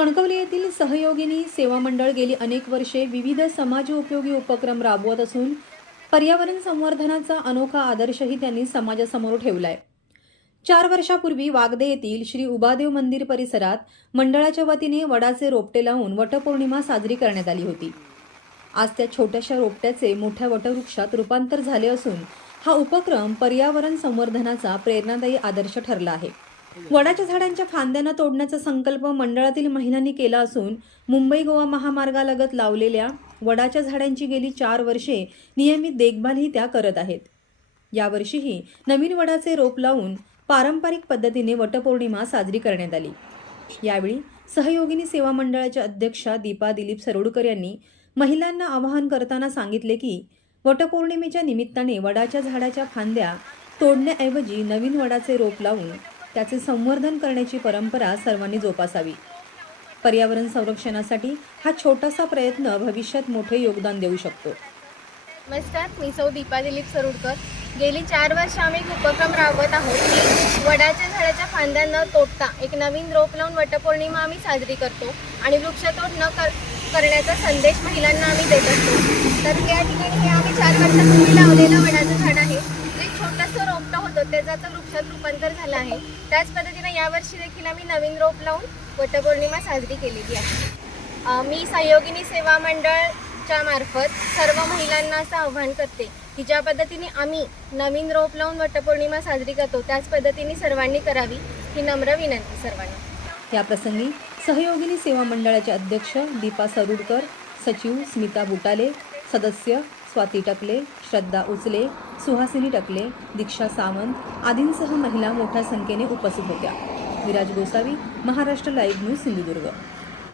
कणकवली येथील सहयोगिनी सेवा मंडळ गेली अनेक वर्षे विविध समाजोपयोगी उपक्रम राबवत असून पर्यावरण संवर्धनाचा अनोखा आदर्शही त्यांनी समाजासमोर ठेवलाय। 4 वर्षापूर्वी वागदे येथील श्री उबादेव मंदिर परिसरात मंडळाच्या वतीने वडाचे रोपटे लावून वटपौर्णिमा साजरी करण्यात आली होती। आज त्या छोट्याशा रोपट्याचे मोठ्या वटवृक्षात रूपांतर झाले असून हा उपक्रम पर्यावरण संवर्धनाचा प्रेरणादायी आदर्श ठरला आहे। वडाच्या झाडांच्या फांद्या न तोडण्याचा संकल्प मंडळातील महिलांनी केला असून मुंबई गोवा महामार्गालगत लावलेल्या वडाच्या झाडांची गेली 4 वर्षे नियमित देखभालही त्या करत आहेत। यावर्षीही नवीन वडाचे रोप लावून पारंपरिक पद्धतीने वटपौर्णिमा साजरी करण्यात आली। यावेळी सहयोगिनी सेवा मंडळाच्या अध्यक्षा दीपा दिलीप सरोडकर यांनी महिलांना आवाहन करताना सांगितले की वटपौर्णिमेच्या निमित्ताने वडाच्या झाडाच्या फांद्या तोडण्याऐवजी नवीन वडाचे रोप लावून त्याचे संवर्धन करण्याची परंपरा सर्वांनी जोपासावी। पर्यावरण संरक्षणासाठी हा छोटासा प्रयत्न भविष्यात मोठे योगदान देऊ शकतो। नमस्कार, मी सौ दीपा दिलीप सरोडकर। गेली 4 वर्ष आम्ही एक उपक्रम राबवत आहोत की वडाच्या झाडाच्या फांद्या न तोडता एक नवीन रोप लावून वटपौर्णिमा आम्ही साजरी करतो आणि वृक्षतोड न करण्याचा संदेश महिलांना आम्ही देत असतो। तर या ठिकाणी हे आम्ही 4 वर्षापूर्वी लावलेलं वडाचं झाड आहे, जे छोटंसं रोपटं होतं त्याचं आता वृक्षात रूपांतर झालं आहे। त्याच पद्धतीने यावर्षी देखील आम्ही नवीन रोप लावून वटपौर्णिमा साजरी केलेली आहे। मी सहयोगिनी सेवा मंडळच्या मार्फत सर्व महिलांना असं आवाहन करते की ज्या पद्धतीने आम्ही नवीन रोप लावून वटपौर्णिमा साजरी करतो त्याच पद्धतीने सर्वांनी करावी ही नम्र विनंती सर्वांना। या प्रसंगी सहयोगिनी सेवा मंडळाचे अध्यक्ष दीपा सरोडकर, सचिव स्मिता बुटाले, सदस्य स्वाती टकले, श्रद्धा उचले, सुहासिनी टकले, दीक्षा सावंत आदींसह महिला मोठ्या संख्येने उपस्थित होत्या। Viraj Gosavi, Maharashtra live news, Sindhudurg.